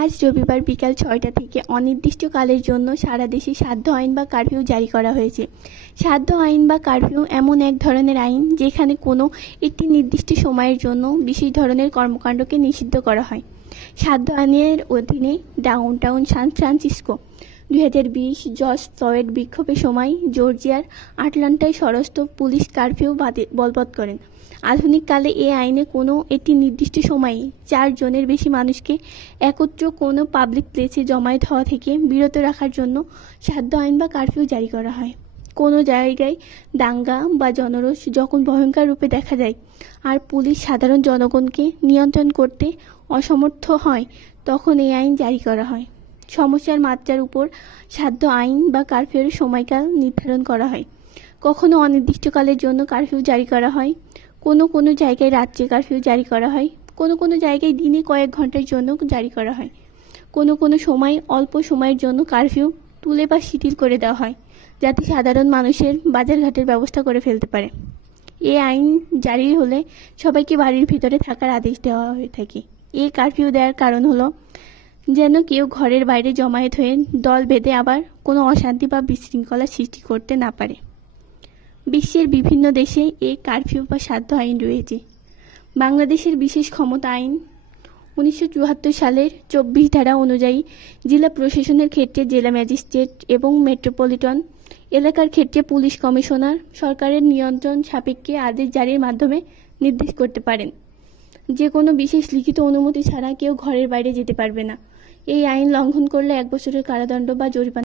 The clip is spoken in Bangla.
আজ রবিবার বিকাল ৬টা থেকে অনির্দিষ্টকালের জন্য সারা দেশে সাধ্য আইন বা কারফিউ জারি করা হয়েছে। সাধ্য আইন বা কারফিউ এমন এক ধরনের আইন যেখানে কোনো একটি নির্দিষ্ট সময়ের জন্য বিশেষ ধরনের কর্মকাণ্ডকে নিষিদ্ধ করা হয়। সাধ্য আইনের অধীনে downtown San Francisco ২০২০ George Floyd বিক্ষোভের সময় জর্জিয়ার আটলান্টায় সশস্ত্র পুলিশ কারফিউ বলবৎ করেন। আধুনিক কালে এই আইনে কোনো একটি নির্দিষ্ট সময়ে ৪ জনের বেশি মানুষকে একত্র কোনো পাবলিক প্লেসে জমায়েত হওয়া থেকে বিরত রাখার জন্য সাধ্য আইন বা কারফিউ জারি করা হয়। কোনো জায়গায় দাঙ্গা বা জনরোষ যখন ভয়ঙ্কর রূপে দেখা যায় আর পুলিশ সাধারণ জনগণকে নিয়ন্ত্রণ করতে অসমর্থ হয়, তখন এই আইন জারি করা হয়। সমস্যার মাত্রার উপর সাধ্য আইন বা কারফিউর সময়কাল নির্ধারণ করা হয়। কখনো অনির্দিষ্টকালের জন্য কারফিউ জারি করা হয়, কোনো জায়গায় রাত্রে কারফিউ জারি করা হয়, কোনো জায়গায় দিনে কয়েক ঘন্টার জন্য জারি করা হয়। কোনো সময় অল্প সময়ের জন্য কারফিউ তুলে বা শিথিল করে দেওয়া হয়, যাতে সাধারণ মানুষের বাজারঘাটের ব্যবস্থা করে ফেলতে পারে। এই আইন জারি হলে সবাইকে বাড়ির ভিতরে থাকার আদেশ দেওয়া হয়ে থাকে। এই কারফিউ দেওয়ার কারণ হলো যেন কেউ ঘরের বাইরে জমায়েত হয়ে দল বেঁধে আবার কোনো অশান্তি বা বিশৃঙ্খলা সৃষ্টি করতে না পারে। বিশ্বের বিভিন্ন দেশে এই কারফিউ বা সাধ্য আইন রয়েছে। বাংলাদেশের বিশেষ ক্ষমতা আইন 1974 সালের 24 ধারা অনুযায়ী জেলা প্রশাসনের ক্ষেত্রে জেলা ম্যাজিস্ট্রেট এবং মেট্রোপলিটন এলাকার ক্ষেত্রে পুলিশ কমিশনার সরকারের নিয়ন্ত্রণ সাপেক্ষে আদেশ জারির মাধ্যমে নির্দেশ করতে পারেন। যে কোনো বিশেষ লিখিত অনুমতি ছাড়া কেউ ঘরের বাইরে যেতে পারবে না। এই আইন লঙ্ঘন করলে 1 বছরের কারাদণ্ড বা জরিমানা